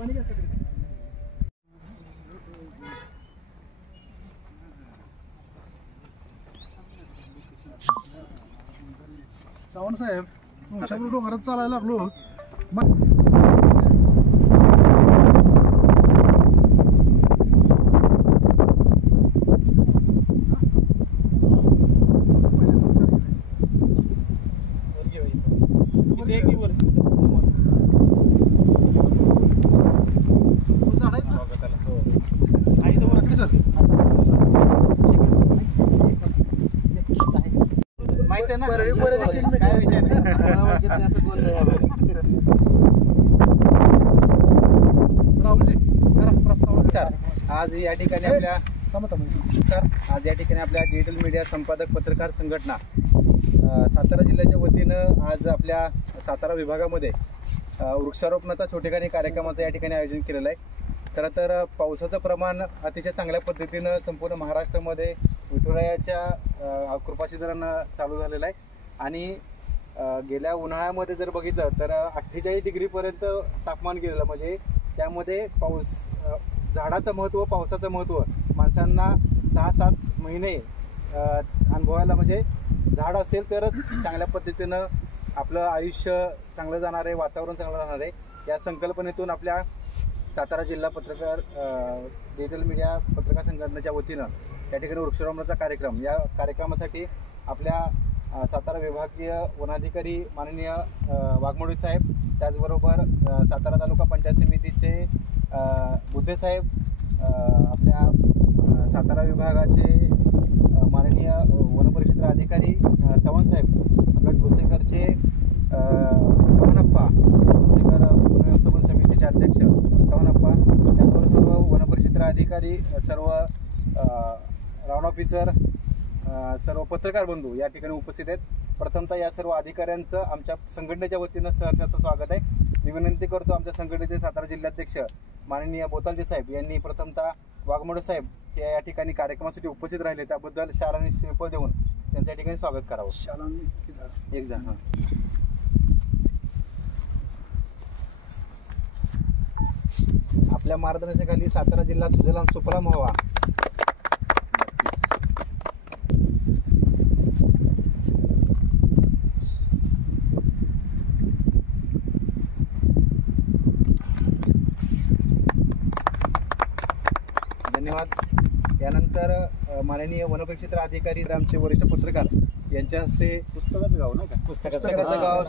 चव्हाण साहेब तुमच्याकडे डोंगरात चालायला लागलो आज या ठिकाणी आपल्या डिजिटल मीडिया संपादक पत्रकार संघटना सातारा जिल्ह्याच्या वतीनं आज आपल्या सातारा विभागामध्ये वृक्षारोपणाचा छोटेखानी कार्यक्रमाचं या ठिकाणी आयोजन केलेलं आहे। खरं तर पावसाचं प्रमाण अतिशय चांगल्या पद्धतीनं संपूर्ण महाराष्ट्रामध्ये विठुरायाच्या कृपाशीधरानं चालू झालेलं आहे आणि गेल्या उन्हाळ्यामध्ये जर बघितलं तर 48 डिग्रीपर्यंत तापमान गेलेलं, म्हणजे त्यामध्ये झाडाचं महत्त्व, पावसाचं महत्त्व माणसांना 6-7 महिने अनुभवायला, म्हणजे झाड असेल तरच चांगल्या पद्धतीनं आपलं आयुष्य चांगलं जाणार आहे, वातावरण चांगलं राहणार आहे। या संकल्पनेतून आपल्या सातारा जिल्हा पत्रकार डिजिटल मीडिया पत्रकार संघटनेच्या वतीनं त्या ठिकाणी वृक्षारोपणाचा कार्यक्रम, या कार्यक्रमासाठी आपल्या सातारा विभागीय वनाधिकारी माननीय वाघमोडे साहेब, त्याचबरोबर सातारा तालुका पंचायत समितीचे बुद्धे साहेब, आपल्या सातारा विभागाचे माननीय वनपरिक्षेत्र अधिकारी चव्हाण साहेब, आपल्या ठोसेकरचे चव्हाणप्पा, ठोसेकर वन समितीचे अध्यक्ष चव्हाणप्पा, त्याचबरोबर सर्व वनपरिक्षेत्र अधिकारी, सर्व राऊंड ऑफिसर, सर्व पत्रकार बंधू या ठिकाणी उपस्थित आहेत। प्रथमतः या सर्व अधिकाऱ्यांचं आमच्या संघटनेच्या वतीनं सहर्षाचं स्वागत आहे। मी विनंती करतो आमच्या संघटनेचे सातारा जिल्हाध्यक्ष माननीय बोतालजे साहेब यांनी प्रथमतः वाघमोडे साहेब हे या ठिकाणी कार्यक्रमासाठी उपस्थित राहिले, त्याबद्दल शालानी श्रीफळ देऊन त्यांचं या ठिकाणी स्वागत करावं। शालानी एक जण आपल्या मार्गदर्शनाखाली सातारा जिल्हा सुजलाम सुफलाम व्हावा। धन्यवाद। यानंतर माननीय वनपरिक्षेत्र अधिकारी आमचे वरिष्ठ पत्रकार यांच्या हस्ते पुस्तकाचं गाव ना का पुस्तकाचं गाव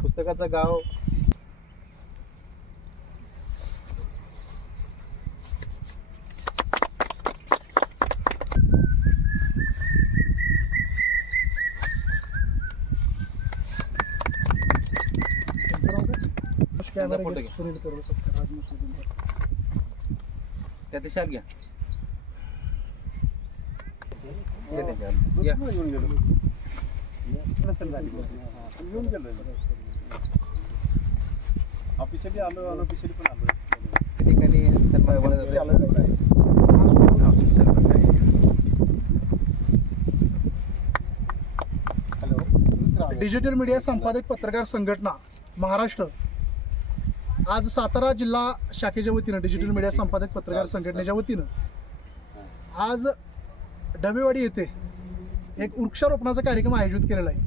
पुस्तकाचं गाव त्या दिशात घ्या। ऑफिशियली आलो, अनऑफिशियली पण आलो। ठिकाणी डिजिटल मीडिया संपादक पत्रकार संघटना महाराष्ट्र आज सातारा जिल्हा शाखेच्या वतीनं डिजिटल मीडिया संपादक पत्रकार संघटनेच्या वतीनं आज डबेवाडी येथे एक वृक्षारोपणाचा कार्यक्रम आयोजित केलेला आहे।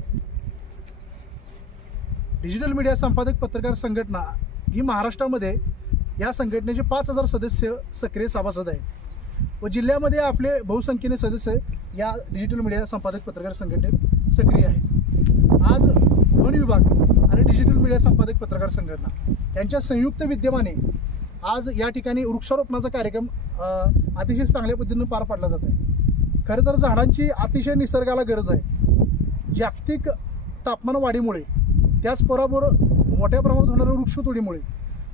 डिजिटल मीडिया संपादक पत्रकार संघटना ही महाराष्ट्रामध्ये या संघटनेचे 5000 सदस्य सक्रिय सभासद आहेत व जिल्ह्यामध्ये आपले बहुसंख्येने सदस्य या डिजिटल मीडिया संपादक पत्रकार संघटनेत सक्रिय आहेत। आज वन विभाग आणि डिजिटल मीडिया संपादक पत्रकार संघटना यांच्या संयुक्त विद्यमाने आज या ठिकाणी वृक्षारोपणाचा कार्यक्रम अतिशय चांगल्या पद्धतीने पार पाडला जात आहे। खरं तर झाडांची अतिशय निसर्गाला गरज आहे। जागतिक तापमान वाढीमुळे त्याचबरोबर मोठ्या प्रमाणात होणाऱ्या वृक्षतोडीमुळे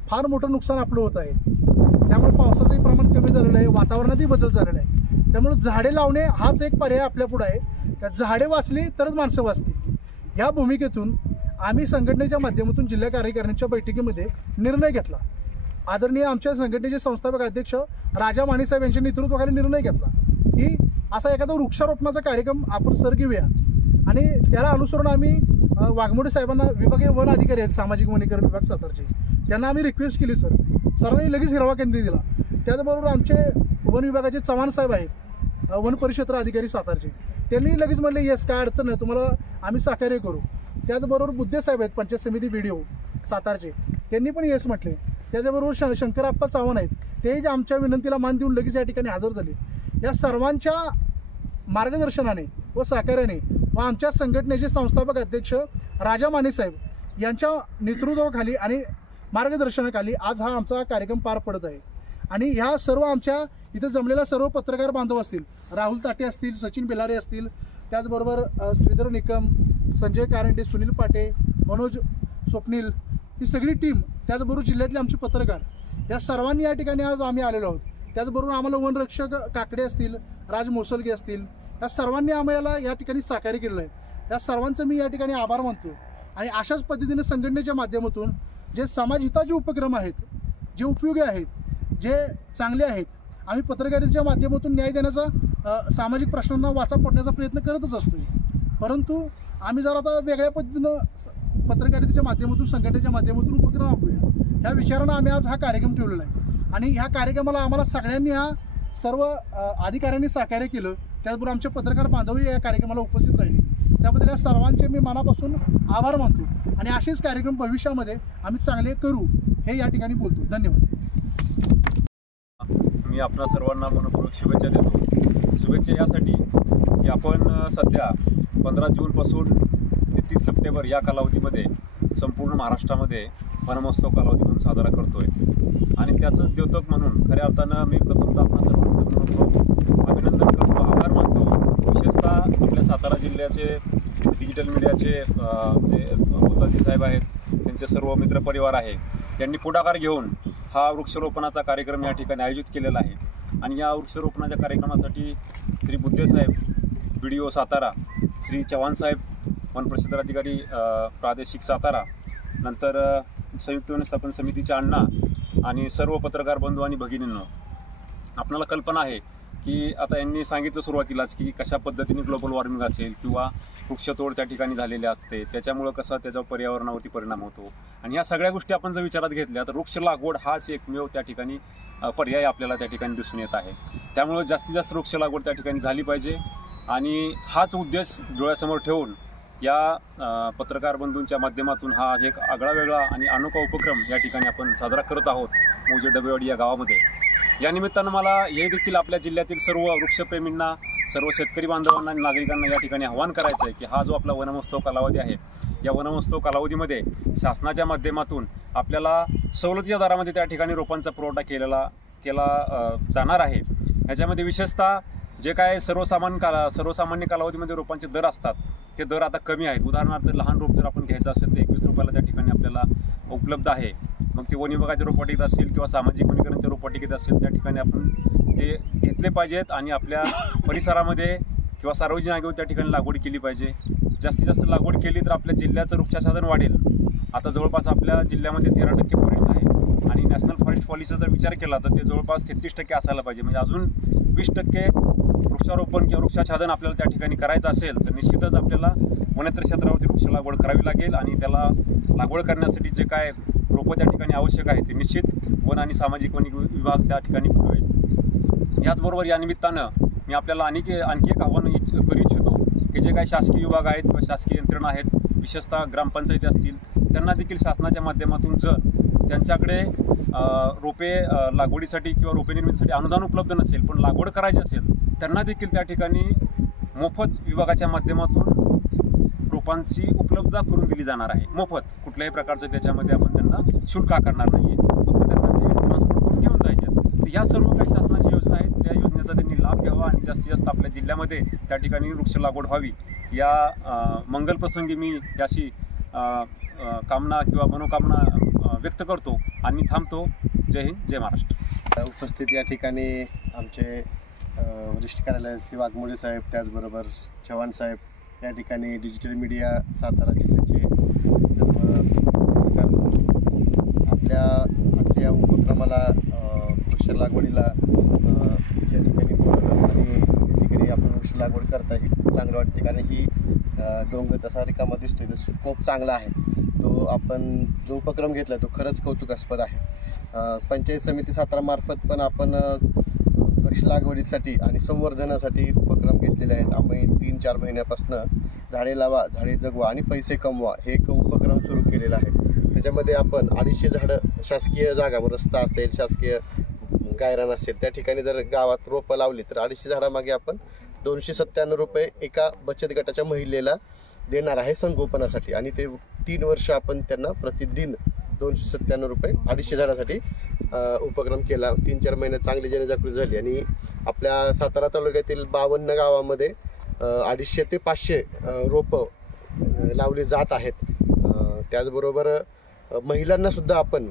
फार मोठं नुकसान आपलं होत आहे। त्यामुळे पावसाचंही प्रमाण कमी झालेलं आहे, वातावरणातही बदल झालेला आहे। त्यामुळे झाडे लावणे हाच एक पर्याय आपल्या पुढे आहे। त्या झाडे वाचली तरच माणसं वाचतील। या भूमिकेतून आम्ही संघटनेच्या माध्यमातून जिल्हा कार्यकारिणीच्या बैठकीमध्ये निर्णय घेतला। आदरणीय आमच्या संघटनेचे संस्थापक अध्यक्ष राजा माने साहेब यांच्या नेतृत्वाखाली निर्णय घेतला की असा एखादा वृक्षारोपणाचा कार्यक्रम आपण सर घेऊया आणि त्याला अनुसरून आम्ही वाघमोडे साहेबांना, विभागीय वन अधिकारी आहेत सामाजिक वनीकरण विभाग सातारचे, त्यांना आम्ही रिक्वेस्ट केली सरांनी लगेच हिरवा कंदी दिला. त्याचबरोबर आमचे वन विभागाचे चव्हाण साहेब आहेत, वन परिक्षेत्र अधिकारी सातारचे, त्यांनी लगेच म्हणले येस काय अडचण नाही, तुम्हाला आम्ही सहकार्य करू. त्याचबरोबर बुद्धे साहेब आहेत पंचायत समिती BDO सातारचे, त्यांनी पण येस म्हटले. त्याच्याबरोबर शंकरप्पा चव्हाण आहेत, ते जे आमच्या विनंतीला मान देऊन लगेच या ठिकाणी हजर झाले. या सर्वांच्या मार्गदर्शनाने व सहकार्याने व आमच्या संघटनेचे संस्थापक अध्यक्ष राजा माने साहेब यांच्या नेतृत्वाखाली आणि मार्गदर्शनाखाली आज हा आमचा कार्यक्रम पार पडत आहे. आणि ह्या सर्व आमच्या इथं जमलेल्या सर्व पत्रकार बांधव असतील, राहुल ताटे असतील, सचिन बेलारे असतील, त्याचबरोबर श्रीधर निकम, संजय कारंडे, सुनील पाटे, मनोज स्वप्नील, ही सगळी टीम, त्याचबरोबर जिल्ह्यातले आमचे पत्रकार, या सर्वांनी या ठिकाणी आज आम्ही आलेलो आहोत. त्याचबरोबर आम्हाला वनरक्षक काकडे असतील, राज मोसलगे असतील, या सर्वांनी आम्हाला या ठिकाणी सहकार्य केलेलं आहे. या सर्वांचं मी या ठिकाणी आभार मानतो. आणि अशाच पद्धतीने संघटनेच्या माध्यमातून जे समाजहिताचे उपक्रम आहेत, जे उपयोगी आहेत, जे चांगले आहेत, आम्ही पत्रकारितेच्या माध्यमातून न्याय देण्याचा, सामाजिक प्रश्नांना वाचा फोडण्याचा प्रयत्न करतच असतो. परंतु आम्ही जर आता वेगळ्या पद्धतीनं पत्रकारितेच्या माध्यमातून, संघटनेच्या माध्यमातून उपक्रम राबवूया, ह्या विचारानं आम्ही आज हा कार्यक्रम ठेवलेला आहे. आणि ह्या कार्यक्रमाला आम्हाला सगळ्यांनी, ह्या सर्व अधिकाऱ्यांनी सहकार्य केलं. त्याचबरोबर आमचे पत्रकार बांधवही या कार्यक्रमाला उपस्थित राहिले. त्याबद्दल या सर्वांचे मी मनापासून आभार मानतो. आणि असेच कार्यक्रम भविष्यामध्ये आम्ही चांगले करू, हे या ठिकाणी बोलतो. धन्यवाद. मी आपणा सर्वांना मनपूर्वक शुभेच्छा देतो. शुभेच्छा यासाठी की आपण सध्या 15 जूनपासून ते 30 सप्टेंबर या कालावधीमध्ये संपूर्ण महाराष्ट्रामध्ये वनमहोत्सव कालावधी म्हणून साजरा करतोय. आणि त्याचंच द्योतक म्हणून खऱ्या अर्थानं मी प्रथमतः आपणा सर्वांचं अभिनंदन करतो, आभार मानतो. विशेषतः आपल्या सातारा जिल्ह्याचे डिजिटल मीडियाचे जे होताती साहेब आहेत, त्यांचे सर्व मित्रपरिवार आहे, यांनी पुढाकार घेऊन हा वृक्षारोपणाचा कार्यक्रम या ठिकाणी आयोजित केलेला आहे. आणि या वृक्षारोपणाच्या कार्यक्रमासाठी श्री बुद्धे साहेब BDO सातारा, श्री चव्हाण साहेब वनपरिक्षेत्र अधिकारी प्रादेशिक सातारा, नंतर संयुक्त व्यवस्थापन समितीचे अण्णा आणि सर्व पत्रकार बंधू आणि भगिनींनो, आपल्याला कल्पना आहे की आता यांनी सांगितलं सुरुवातीलाच की कशा पद्धतीने ग्लोबल वॉर्मिंग असेल किंवा वृक्षतोड त्या ठिकाणी झालेली असते, त्याच्यामुळं कसा त्याचा पर्यावरणावरती परिणाम होतो. आणि ह्या सगळ्या गोष्टी आपण जर विचारात घेतल्या तर वृक्ष लागवड हाच एकमेव त्या ठिकाणी पर्याय आपल्याला त्या ठिकाणी दिसून येत आहे. त्यामुळे जास्तीत जास्त वृक्ष लागवड त्या ठिकाणी झाली पाहिजे. आणि हाच उद्देश डोळ्यासमोर ठेवून या पत्रकार बंधूंच्या माध्यमातून हा आज एक आगळा वेगळा आणि अनोखा उपक्रम या ठिकाणी आपण साजरा करत आहोत मौजे डबेवाडी या गावामध्ये. या निमित्तानं मला हे देखील आपल्या जिल्ह्यातील सर्व वृक्षप्रेमींना, सर्व शेतकरी बांधवांना आणि नागरिकांना या ठिकाणी आवाहन करायचं आहे की हा जो आपला वनमहोत्सव कालावधी आहे, या वनमहोत्सव कालावधीमध्ये शासनाच्या माध्यमातून आपल्याला सवलतीच्या दरामध्ये त्या ठिकाणी रोपांचा पुरवठा केला जाणार आहे. ह्याच्यामध्ये विशेषतः जे काय सर्वसामान्य कालावधीमध्ये रोपांचे दर असतात ते दर आता कमी आहेत. उदाहरणार्थ लहान रोप जर आपण घ्यायचं असेल तर 21 रुपयाला त्या ठिकाणी आपल्याला उपलब्ध आहे. मग ते वन विभागाच्या रोपवाटिकेत असेल किंवा सामाजिक वनीकरणच्या रोपवाटिकेत असेल, त्या ठिकाणी आपण ते घेतले पाहिजेत आणि आपल्या परिसरामध्ये किंवा सार्वजनिक जागेवर त्या ठिकाणी लागवड केली पाहिजे. जास्तीत जास्त लागवड केली तर आपल्या जिल्ह्याचं वृक्षाच्छादन वाढेल. आता जवळपास आपल्या जिल्ह्यामध्ये 13% फॉरेस्ट आहे आणि नॅशनल फॉरेस्ट पॉलिसीचा जर विचार केला तर ते जवळपास 33% असायला पाहिजे. म्हणजे अजून 20% वृक्षारोपण किंवा वृक्षाच्छादन आपल्याला त्या ठिकाणी करायचं असेल तर निश्चितच आपल्याला वनत्र क्षेत्रावरती वृक्ष लागवड करावी लागेल. आणि त्याला लागवड करण्यासाठी जे काय रोपं त्या ठिकाणी आवश्यक आहे ते निश्चित वन आणि सामाजिक वन विभाग त्या ठिकाणी पुरवेल. याचबरोबर या निमित्तानं मी आपल्याला आणखी एक आव्हान करू इच्छितो की जे काही शासकीय विभाग आहेत किंवा शासकीय यंत्रणा आहेत, विशेषतः ग्रामपंचायती असतील, त्यांना देखील शासनाच्या माध्यमातून जर त्यांच्याकडे रोपे लागवडीसाठी किंवा रोपे निर्मितीसाठी अनुदान उपलब्ध नसेल पण लागवड करायची असेल, त्यांना देखील त्या ठिकाणी मोफत विभागाच्या माध्यमातून रोपांची उपलब्धता करून दिली जाणार आहे. मोफत, कुठल्याही प्रकारचं त्याच्यामध्ये आपण त्यांना शुल्क आकारणार नाही आहे, फक्त त्यांना ते ट्रान्सपोर्ट करून घेऊन जायचे. तर या सर्व काही शासनाची योजना आहेत, त्या योजनेचा त्यांनी लाभ घ्यावा आणि जास्तीत जास्त आपल्या जिल्ह्यामध्ये त्या ठिकाणी वृक्ष लागवड व्हावी. या मंगलप्रसंगी मी याशी कामना किंवा मनोकामना व्यक्त करतो आणि थांबतो. जय हिंद, जय महाराष्ट्र. उपस्थित या ठिकाणी आमचे वरिष्ठ कार्यालय श्री वाघमोडे साहेब, त्याचबरोबर चव्हाण साहेब, या ठिकाणी डिजिटल मीडिया सातारा जिल्ह्याचे सर्व पत्रकार आपल्या आजच्या या उपक्रमाला वृक्ष लागवडीला या ठिकाणी बोलवलं आणि या ठिकाणी आपण वृक्ष लागवड करता येईल. चांगलं वाटते, कारण ही डोंगर तसा रिकामा दिसतोय, तर स्कोप चांगला आहे. तो आपण जो उपक्रम घेतला तो खरंच कौतुकास्पद आहे. पंचायत समिती सातारा मार्फत पण आपण वृक्ष लागवडीसाठी आणि संवर्धनासाठी उपक्रम घेतलेले आहेत. आम्ही 3-4 महिन्यापासून झाडे लावा, झाडे जगवा आणि पैसे कमवा हे एक उपक्रम सुरू केलेला आहे. त्याच्यामध्ये आपण 250 झाडं, शासकीय जागा, रस्ता असेल, शासकीय गायरान असेल, त्या ठिकाणी जर गावात रोपं लावली तर 250 झाडामागे आपण 297 रुपये एका बचत गटाच्या महिलेला देणार आहे संगोपनासाठी. आणि ते 3 वर्ष आपण त्यांना प्रतिदिन 297 रुपये 250 झाडासाठी उपक्रम केला. 3-4 महिन्यात चांगली जनजागृती झाली आणि आपल्या सातारा तालुक्यातील 52 गावामध्ये 250 ते 500 रोपं लावली जात आहेत. त्याचबरोबर महिलांना सुद्धा आपण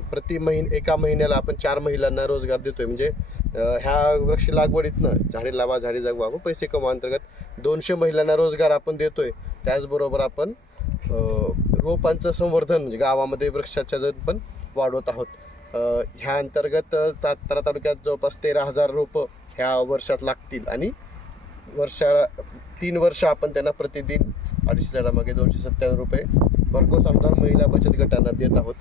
एका महिन्याला आपण 4 महिलांना रोजगार देतोय. म्हणजे ह्या वृक्ष लागवडीतनं झाडे लावा, झाडे जगवा व पैसे कमवा अंतर्गत 200 महिलांना रोजगार आपण देतोय. त्याचबरोबर आपण रोपांचं संवर्धन म्हणजे गावामध्ये वृक्षाच्या जर पण वाढवत आहोत. ह्या अंतर्गत सातारा तालुक्यात जवळपास 13,000 रोपं ह्या वर्षात लागतील आणि 3 वर्ष आपण त्यांना प्रतिदिन 250 झाडामागे 297 रुपये भरघोस अनुदान महिला बचत गटांना देत आहोत.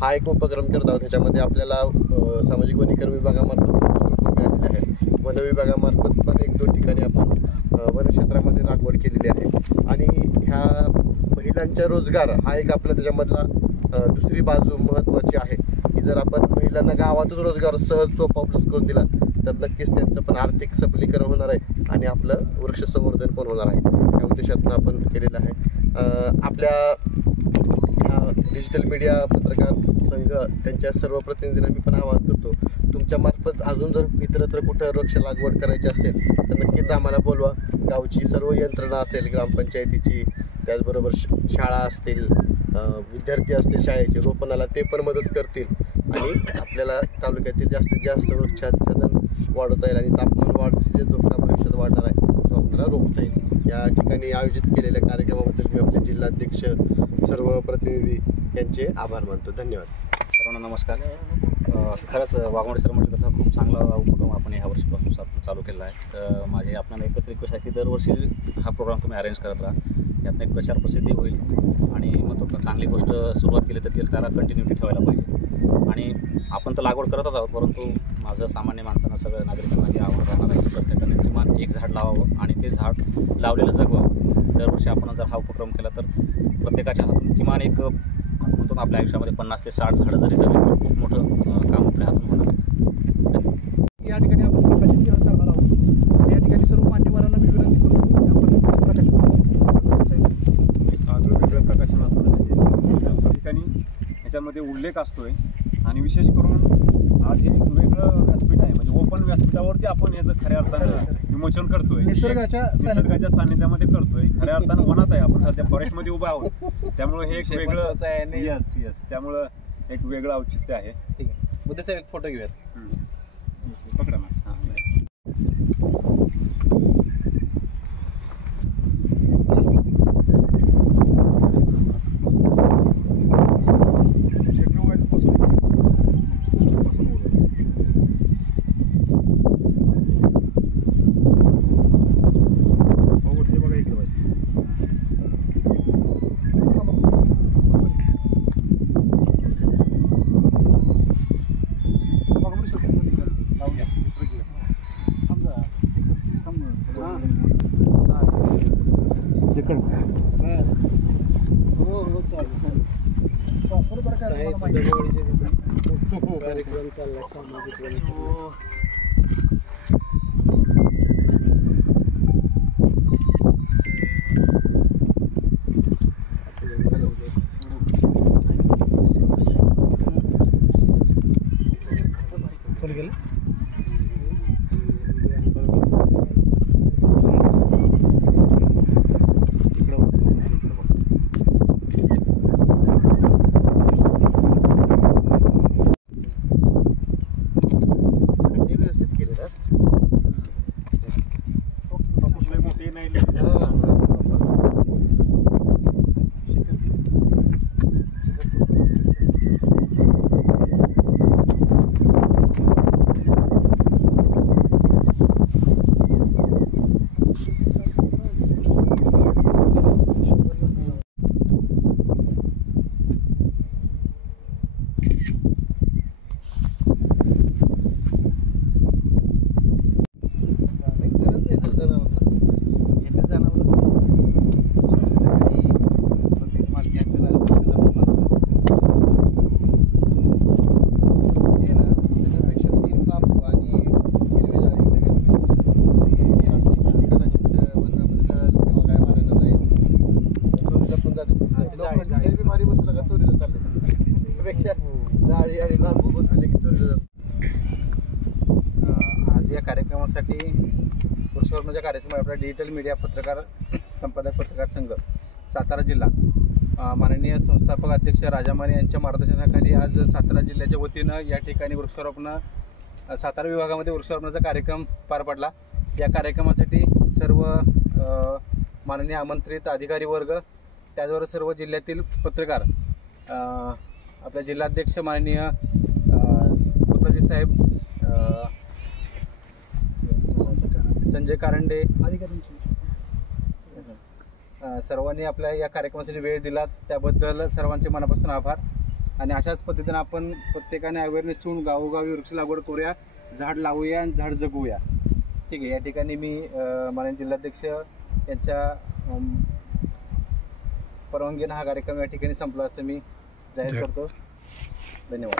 हा एक उपक्रम करत आहोत. ह्याच्यामध्ये आपल्याला सामाजिक वनीकरण विभागामार्फत मिळालेले आहेत. वन विभागामार्फत पण 1-2 ठिकाणी आपण वनक्षेत्रामध्ये लागवड केलेली आहे. आणि ह्या महिलांचा रोजगार हा एक आपला त्याच्यामधला दुसरी बाजू महत्त्वाची आहे की जर आपण महिलांना गावातच रोजगार सहज सोपा उपलब्ध करून दिला तर नक्कीच त्यांचं पण आर्थिक सबलीकरण होणार आहे आणि आपलं वृक्ष संवर्धन पण होणार आहे. या उद्देशातून आपण केलेलं आहे. आपल्या डिजिटल मीडिया पत्रकार संघ त्यांच्या सर्व प्रतिनिधींना मी पण आवाहन करतो, तुमच्या मार्फत अजून जर इतरत्र कुठं वृक्ष लागवड करायची असेल तर नक्कीच आम्हाला बोलवा. गावची सर्व यंत्रणा असेल, ग्रामपंचायतीची, त्याचबरोबर शाळा असतील, विद्यार्थी असतील शाळेचे, रोपणाला ते पण मदत करतील आणि आपल्याला तालुक्यातील जास्तीत जास्त वृक्षाच्छादन वाढवता येईल आणि तापमान वाढीचे जे धोका भविष्यात वाढणार आहे तो आपल्याला रोखता येईल. या ठिकाणी आयोजित केलेल्या कार्यक्रमाबद्दल मी आपले जिल्हाध्यक्ष, सर्व प्रतिनिधी यांचे आभार मानतो. धन्यवाद. सर्वांना नमस्कार. खरंच वाघमोडे सर म्हटलं तसा खूप चांगला उपक्रम आपण ह्या वर्षीपासून चालू केला आहे. तर माझी आपल्याला एकच रिक्वेस्ट आहे की दरवर्षी हा प्रोग्राम तुम्ही अरेंज करत राहा. यातनं एक प्रचार प्रसिद्धी होईल आणि मग तो चांगली गोष्ट सुरुवात केली तर त्याला कंटिन्युटी ठेवायला पाहिजे. आणि आपण तर लागवड करतच आहोत, परंतु माझं सामान्य माणसांना, सगळ्या नागरिकांना आव्हान राहणार आहे की प्रत्येकाने किमान 1 झाड लावावं आणि ते झाड लावलेलं जगवावं. दरवर्षी आपण जर हा उपक्रम केला तर प्रत्येकाच्या हातून किमान एक म्हणतो ना आपल्या आयुष्यामध्ये 50 ते 60 झाडं जरी जगली तर खूप मोठं काम आपल्या हातून होणार आहे. या ठिकाणी आपण प्रकाशित करणार आहोत आणि या ठिकाणी सर्व मान्यवरांना मी विनंती करतो की आपण प्रकाशित वेगळं प्रकाशन असलं पाहिजे. त्या ठिकाणी ह्याच्यामध्ये उल्लेख असतोय आणि विशेष करून आज हे एक वेगळं व्यासपीठ आहे, म्हणजे ओपन व्यासपीठावरती आपण याचं खऱ्या अर्थानं विमोचन करतोय, निसर्गाच्या सानिध्यामध्ये करतोय. खऱ्या अर्थानं वनात आहे, आपण सध्या फॉरेस्टमध्ये उभा आहोत, त्यामुळे हे एक वेगळं त्यामुळं एक वेगळं औचित्य आहे. ठीक आहे, उद्याचा एक फोटो घेऊयात. पकडा ना. कार्यक्रम चाललाय सामाजिक पेक्षा जाळी आणि बांबू बसवले की चोरलं जातं. आज या कार्यक्रमासाठी वृक्षारोपणाच्या कार्यक्रमात आपला डिजिटल मीडिया पत्रकार संपादक पत्रकार संघ सातारा जिल्हा माननीय संस्थापक अध्यक्ष राजा माने यांच्या मार्गदर्शनाखाली आज सातारा जिल्ह्याच्या वतीनं या ठिकाणी सातारा विभागामध्ये वृक्षारोपणाचा कार्यक्रम पार पडला. या कार्यक्रमासाठी सर्व माननीय आमंत्रित अधिकारी वर्ग, त्याचबरोबर सर्व जिल्ह्यातील पत्रकार, आपल्या जिल्हाध्यक्ष माननीय कुलकर्णी साहेब, संजय कारंडे, अधिकाऱ्यांची सर्वांनी आपल्या या कार्यक्रमासाठी वेळ दिला त्याबद्दल सर्वांचे मनापासून आभार. आणि अशाच पद्धतीने आपण प्रत्येकाने अवेअरनेस ठेवून गावोगावी वृक्ष लागवड करूया, झाड लावूया आणि झाड जगवूया. ठीक आहे. या ठिकाणी मी माननीय जिल्हाध्यक्ष यांच्या परवानगीनं हा कार्यक्रम या ठिकाणी संपला असं मी जाहीर करतो. धन्यवाद.